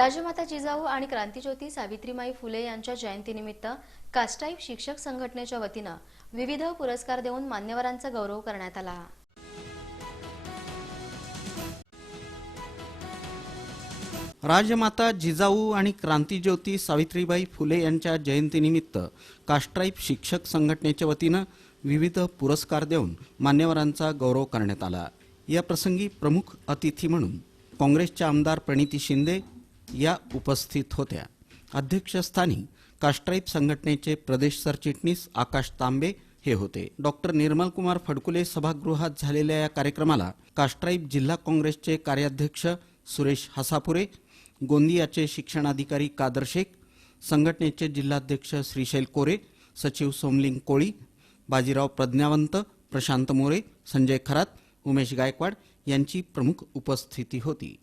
राजमाता जिजाऊ आणि क्रांतीज्योती सावित्रीमाई फुले यांच्या जयंतीनिमित्त कास्टाईप शिक्षक संघटनेच्या वतीनं विविध पुरस्कार देऊन मान्यवरांचा गौरव करण्यात आला. राजमाता जिजाऊ आणि क्रांतीज्योती सावित्रीबाई फुले यांच्या जयंतीनिमित्त कास्ट्राईप शिक्षक संघटनेच्या वतीनं विविध पुरस्कार देऊन मान्यवरांचा गौरव करण्यात आला. या प्रसंगी प्रमुख अतिथी म्हणून काँग्रेसच्या आमदार प्रणिती शिंदे या उपस्थित होत्या. अध्यक्षस्थानी कास्ट्राईप संघटनेचे प्रदेश सरचिटणीस आकाश तांबे हे होते. डॉक्टर निर्मलकुमार फडकुले सभागृहात झालेल्या या कार्यक्रमाला कास्ट्राईब जिल्हा काँग्रेसचे कार्याध्यक्ष सुरेश हसापुरे गोंदियाचे शिक्षणाधिकारी कादर शेख संघटनेचे जिल्हाध्यक्ष श्रीशैल कोरे सचिव सोमलिंग कोळी बाजीराव प्रज्ञावंत प्रशांत मोरे संजय खरात उमेश गायकवाड यांची प्रमुख उपस्थिती होती.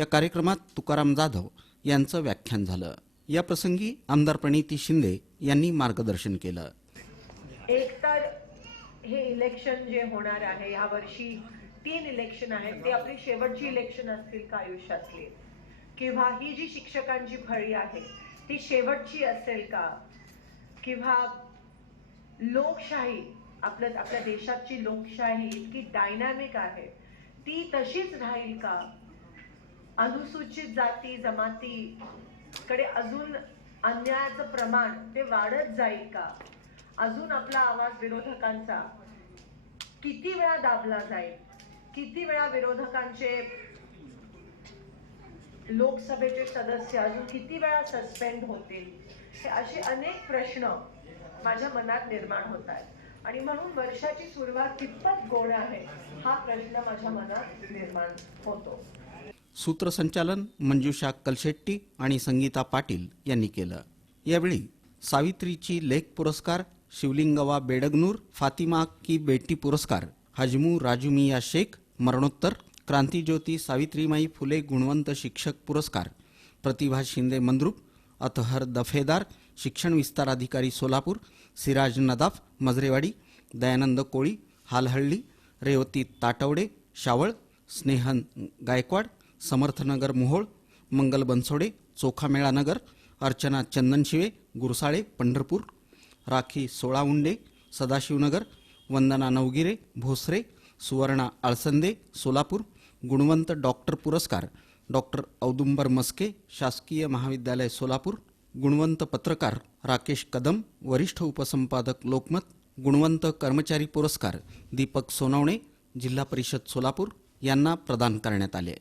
या कार्यक्रमात तुकाराम जाधव यांचं व्याख्यान झालं. या प्रसंगी आमदार प्रणिती शिंदे यांनी मार्गदर्शन केलं. एक तर हे इलेक्शन जे होणार आहे या वर्षी तीन इलेक्शन आहेत. ते आपली शेवटची इलेक्शन असतील का आयुष्यातली? किंवा ही जी शिक्षकांची फळी आहे ती शेवटची असेल का? किंवा लोकशाही आपल्या आपल्या देशाची लोकशाही इतकी डायनॅमिक आहे ती तशीच राहील का? अनुसूचित जाती जमाती कडे अजून अन्यायाचं प्रमाण ते वाढत जाईल का? अजून आपला आवाज विरोधकांचा किती वेळा दाबला जाईल? किती वेळा विरोधकांचे लोकसभेचे सदस्य अजून किती वेळा सस्पेंड होतील? हे असे अनेक प्रश्न माझ्या मनात निर्माण होत आहेत. आणि म्हणून वर्षाची सुरुवात कितपत गोड आहे हा प्रश्न माझ्या मनात निर्माण होतो. सूत्रसंचालन मंजुषा कलशेट्टी आणि संगीता पाटील यांनी केलं. यावेळी सावित्रीची लेख पुरस्कार शिवलिंगवा बेडगनूर फातिमा की बेटी पुरस्कार हजमू राजू मिया शेख मरणोत्तर क्रांतीज्योती सावित्रीमाई फुले गुणवंत शिक्षक पुरस्कार प्रतिभा शिंदे मंद्रुप अतहर दफेदार शिक्षण विस्तार अधिकारी सोलापूर सिराज नदाफ मजरेवाडी दयानंद कोळी हालहळ्ळी रेवती ताटवडे शावळ स्नेहन गायकवाड समर्थनगर मोहोळ मंगल बनसोडे चोखामेळा नगर अर्चना चंदनशिवे गुरसाळे पंढरपूर राखी सोळाउंडे सदाशिवनगर वंदना नवगिरे भोसरे सुवर्णा आळसंदे सोलापूर गुणवंत डॉक्टर पुरस्कार डॉक्टर औदुंबर मस्के शासकीय महाविद्यालय सोलापूर गुणवंत पत्रकार राकेश कदम वरिष्ठ उपसंपादक लोकमत गुणवंत कर्मचारी पुरस्कार दीपक सोनवणे जिल्हा परिषद सोलापूर यांना प्रदान करण्यात आले.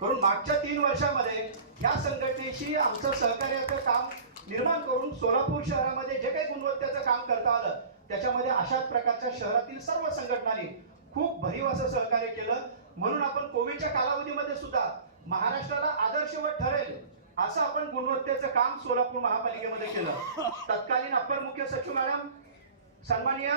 करून मागच्या तीन वर्षामध्ये ह्या संघटनेशी आमचं सहकार्याचं काम निर्माण करून सोलापूर शहरामध्ये जे काही गुणवत्तेचं काम करता आलं त्याच्यामध्ये अशाच प्रकारच्या शहरातील सर्व संघटनांनी खूप भरीव असं सहकार्य केलं. म्हणून आपण कोविडच्या कालावधीमध्ये सुद्धा महाराष्ट्राला आदर्शवत ठरेल असं आपण गुणवत्तेचं काम सोलापूर महापालिकेमध्ये केलं. तत्कालीन अप्पर मुख्य सचिव मॅडम सन्माननीय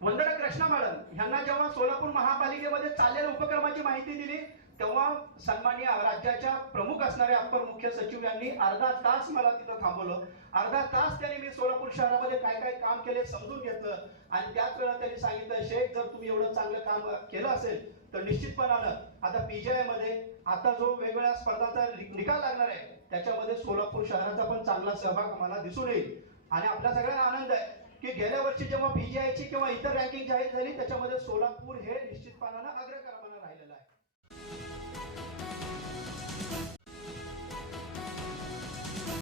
वंदना कृष्णा मॅडम यांना जेव्हा सोलापूर महापालिकेमध्ये चाललेल्या उपक्रमाची माहिती दिली तेव्हा सन्माननीय राज्याच्या प्रमुख असणारे अप्पर मुख्य सचिव यांनी अर्धा तास मला तिथं थांबवलं. अर्धा तास त्यांनी मी सोलापूर शहरामध्ये काय काय काम केले समजून घेतलं. आणि त्याच वेळा त्यांनी सांगितलं शेख जर तुम्ही एवढं चांगलं काम केलं असेल तर निश्चितपणानं आता पीजीआयमध्ये आता जो वेगवेगळ्या स्पर्धाचा निकाल लागणार आहे त्याच्यामध्ये सोलापूर शहराचा पण चांगला सहभाग आम्हाला दिसून येईल. आणि आपल्या सगळ्यांना आनंद आहे की गेल्या वर्षी जेव्हा पीजीआयची किंवा इतर रँकिंग जाहीर झाली त्याच्यामध्ये सोलापूर हे निश्चितपणानं आहे.